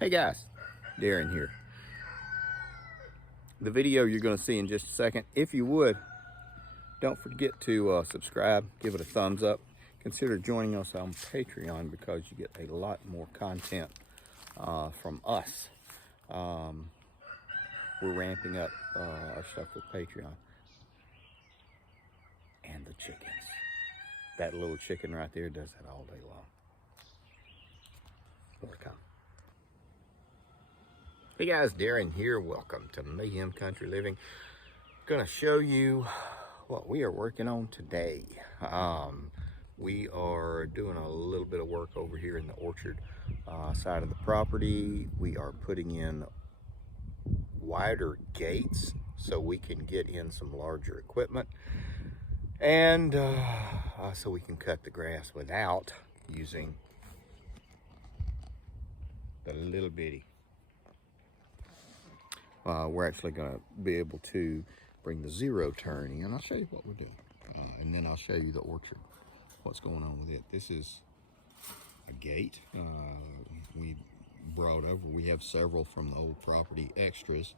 Hey guys, Darren here. The video you're going to see in just a second, if you would, don't forget to subscribe, give it a thumbs up. Consider joining us on Patreon because you get a lot more content from us. We're ramping up our stuff with Patreon. And the chickens. That little chicken right there does that all day long. More to come. Hey guys, Darren here. Welcome to Mayhem Country Living. Gonna show you what we are working on today. We are doing a little bit of work over here in the orchard side of the property. We are putting in wider gates so we can get in some larger equipment, and so we can cut the grass without using the little bitty. We're actually going to be able to bring the zero turn in. I'll show you what we're doing, and then I'll show you the orchard, what's going on with it. This is a gate we brought over. We have several from the old property extras,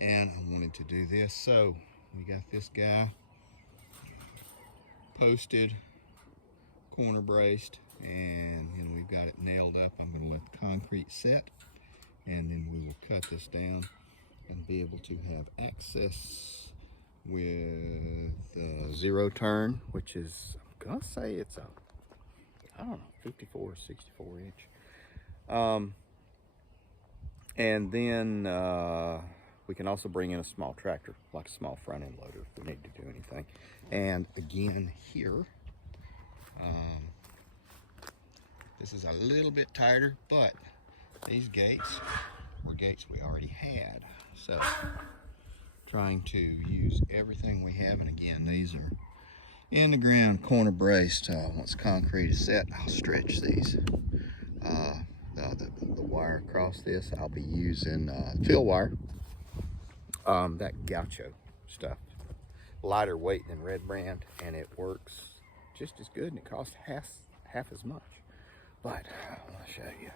and I wanted to do this. So we got this guy posted, corner braced, and we've got it nailed up. I'm going to let the concrete set, and then we will cut this down and be able to have access with zero turn, which is, I'm gonna say it's a, I don't know, 54 or 64 inch. And then we can also bring in a small tractor, like a small front end loader if we need to do anything. And again here, this is a little bit tighter, but these gates were gates we already had. So trying to use everything we have, and again, these are in the ground, corner braced. Once concrete is set, I'll stretch these. The wire across this, I'll be using fill wire, that gaucho stuff, lighter weight than Red Brand, and it works just as good, and it costs half as much. But I'll show you.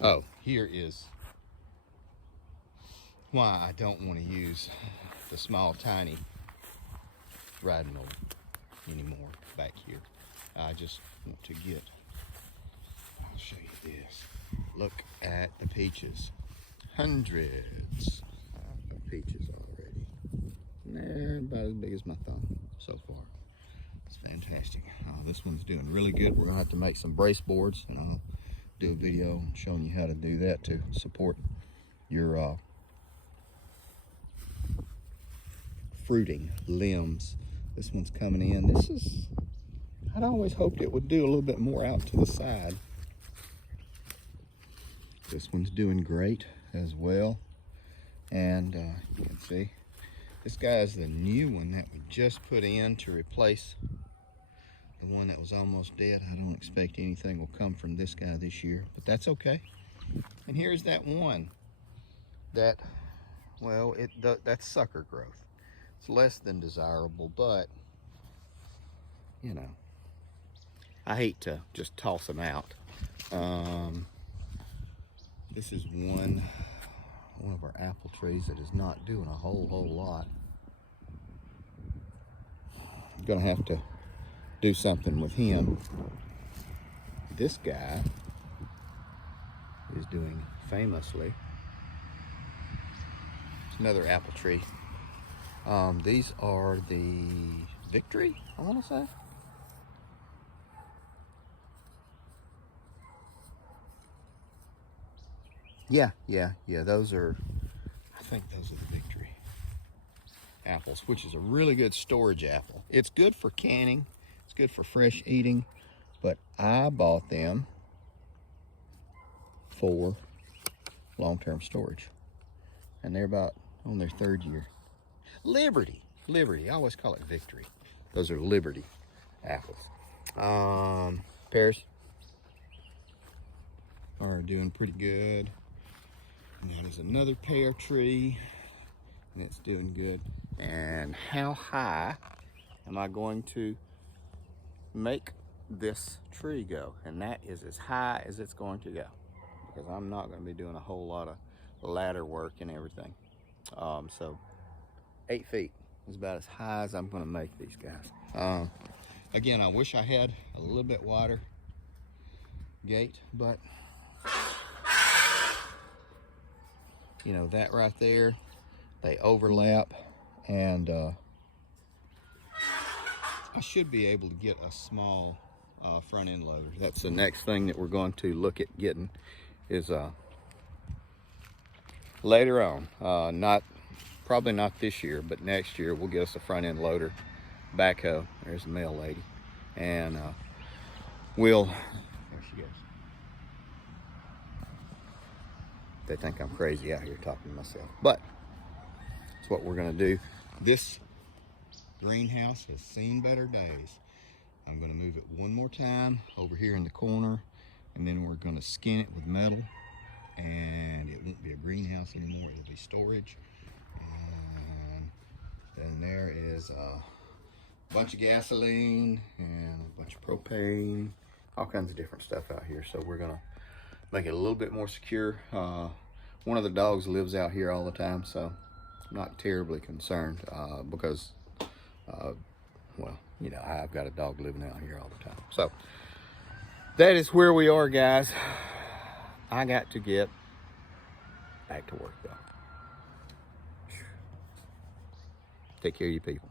Oh, here is why I don't want to use the small, tiny riding mower anymore back here. I just want to get, I'll show you this. Look at the peaches. Hundreds of peaches already. They're about as big as my thumb so far. It's fantastic. This one's doing really good. We're gonna have to make some brace boards, and I'll do a video showing you how to do that to support your fruiting limbs. This one's coming in. This is, I'd always hoped it would do a little bit more out to the side. This one's doing great as well. And you can see, this guy is the new one that we just put in to replace the one that was almost dead. I don't expect anything will come from this guy this year, but that's okay. And here's that one that, well, that's sucker growth. It's less than desirable, but you know, I hate to just toss them out. This is one of our apple trees that is not doing a whole lot. I'm gonna have to do something with him. This guy is doing famously. It's another apple tree. These are the Victory, I want to say. Yeah, those are, I think those are the Victory apples, which is a really good storage apple. It's good for canning, it's good for fresh eating, but I bought them for long-term storage, and they're about on their third year. Liberty, I always call it Victory. Those are Liberty apples. Pears are doing pretty good. And that is another pear tree, and it's doing good. And how high am I going to make this tree go? And that is as high as it's going to go. because I'm not going to be doing a whole lot of ladder work and everything. So 8 feet is about as high as I'm going to make these guys. Again, I wish I had a little bit wider gate, but you know, that right there, they overlap, and I should be able to get a small front end loader. That's the next thing that we're going to look at getting, is later on, probably not this year, but next year we'll get us a front end loader backhoe. There's the mail lady, and there she goes. They think I'm crazy out here talking to myself, but it's what we're gonna do. This greenhouse has seen better days. I'm gonna move it one more time over here in the corner, and then we're gonna skin it with metal, and it won't be a greenhouse anymore, it'll be storage. And then there is a bunch of gasoline and a bunch of propane, all kinds of different stuff out here. So we're gonna make it a little bit more secure. One of the dogs lives out here all the time, so I'm not terribly concerned because, well, you know, I've got a dog living out here all the time. So that is where we are, guys. I got to get back to work, though. Take care of you people.